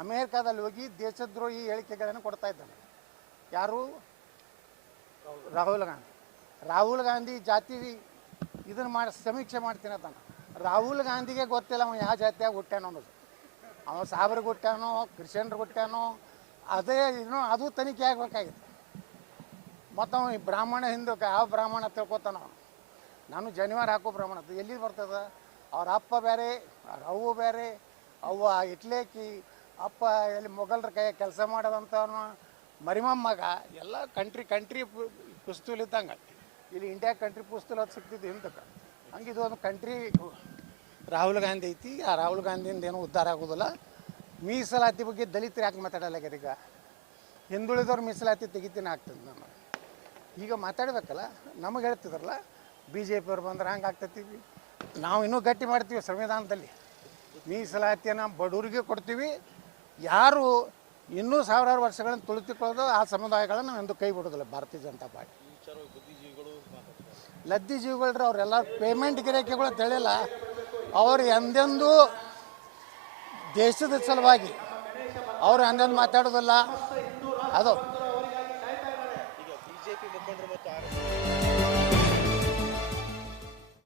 ಅಮೇರಿಕಾದಲ್ಲಿ ಹೋಗಿ ದೇಶದ್ರೋಹಿ ಹೇಳಿಕೆಗಳನ್ನು ಕೊಡ್ತಾ ಇದ್ದಾನೆ. ಯಾರು? ರಾಹುಲ್ ಗಾಂಧಿ. ರಾಹುಲ್ ಗಾಂಧಿ ಜಾತಿ ಇದನ್ನು ಮಾಡಿ ಸಮೀಕ್ಷೆ ಮಾಡ್ತೀನಿ ಅಂತಾನೆ ರಾಹುಲ್ ಗಾಂಧಿಗೆ ಗೊತ್ತಿಲ್ಲ ಅವನು ಯಾವ ಜಾತಿಯಾಗಿ ಹುಟ್ಟ್ಯಾನೋ ಅನ್ನೋದು. ಅವನು ಸಾಬ್ರಿಗೆ ಹುಟ್ಟ್ಯಾನೋ ಕ್ರಿಶ್ಚಿಯನ್ರಿಗೆ ಹುಟ್ಟ್ಯಾನೋ, ಅದೇ ಇನ್ನೂ ಅದು ತನಿಖೆ ಆಗಬೇಕಾಗಿತ್ತು. ಮತ್ತು ಅವನು ಬ್ರಾಹ್ಮಣ ಹಿಂದೂ ಯಾವ ಬ್ರಾಹ್ಮಣ ತಿಳ್ಕೊತಾನೋ. ನಾನು ಜನಿವಾರ ಹಾಕೋ ಬ್ರಾಹ್ಮಣ ಅದು ಎಲ್ಲಿ ಬರ್ತದ? ಅವ್ರ ಅಪ್ಪ ಬೇರೆ, ಅವ್ರ ಅವ್ವ ಬೇರೆ, ಅವ್ವ ಇಟ್ಲೇಕಿ, ಅಪ್ಪ ಎಲ್ಲಿ ಮೊಘಲರ ಕೈ ಕೆಲಸ ಮಾಡೋದಂಥವನು ಮರಿಮಮ್ಮಗ ಎಲ್ಲ ಕಂಟ್ರಿ ಕಂಟ್ರಿ ಪುಸ್ತೂಲ್ ಇದ್ದಂಗೆ. ಇಲ್ಲಿ ಇಂಡಿಯಾ ಕಂಟ್ರಿ ಪುಸ್ತೂಲ್ ಅದು ಸಿಗ್ತಿದ್ದು ಹಿಂದಕ್ಕೆ. ಹಂಗೆ ಇದು ಒಂದು ಕಂಟ್ರಿ ರಾಹುಲ್ ಗಾಂಧಿ ಐತಿ. ಆ ರಾಹುಲ್ ಗಾಂಧಿಯಿಂದ ಏನೂ ಉದ್ಧಾರ ಆಗೋದಿಲ್ಲ. ಮೀಸಲಾತಿ ಬಗ್ಗೆ ದಲಿತರು ಯಾಕೆ ಮಾತಾಡಲ್ಲ ಈಗ? ಹಿಂದುಳಿದವ್ರು ಮೀಸಲಾತಿ ತೆಗಿತೀನಿ ಆಗ್ತದೆ ನಾನು ಈಗ ಮಾತಾಡ್ಬೇಕಲ್ಲ, ನಮಗೆ ಹೇಳ್ತಿದ್ರಲ್ಲ ಬಿ ಜೆ ಪಿಯವ್ರು ಬಂದ್ರೆ ಹಂಗೆ ಆಗ್ತೈತಿ. ನಾವು ಇನ್ನೂ ಗಟ್ಟಿ ಮಾಡ್ತೀವಿ ಸಂವಿಧಾನದಲ್ಲಿ. ಮೀಸಲಾತಿಯನ್ನು ಬಡವರಿಗೆ ಕೊಡ್ತೀವಿ. ಯಾರು ಇನ್ನೂ ಸಾವಿರಾರು ವರ್ಷಗಳನ್ನು ತುಳಿತಿಕೊಳ್ಳೋದು ಆ ಸಮುದಾಯಗಳನ್ನು ಎಂದು ಕೈ ಬಿಡೋದಿಲ್ಲ ಭಾರತೀಯ ಜನತಾ ಪಾರ್ಟಿ. ಲದ್ದಿ ಜೀವಿಗಳ್ರಿ ಅವರೆಲ್ಲ ಪೇಮೆಂಟ್ ಗಿರಾಕಿಗಳು ತಿಳಿಲ್ಲ ಅವರು ಎಂದೆಂದೂ ದೇಶದ ಸಲುವಾಗಿ ಅವರು ಎಂದೆಂದು ಮಾತಾಡೋದಿಲ್ಲ. ಅದು.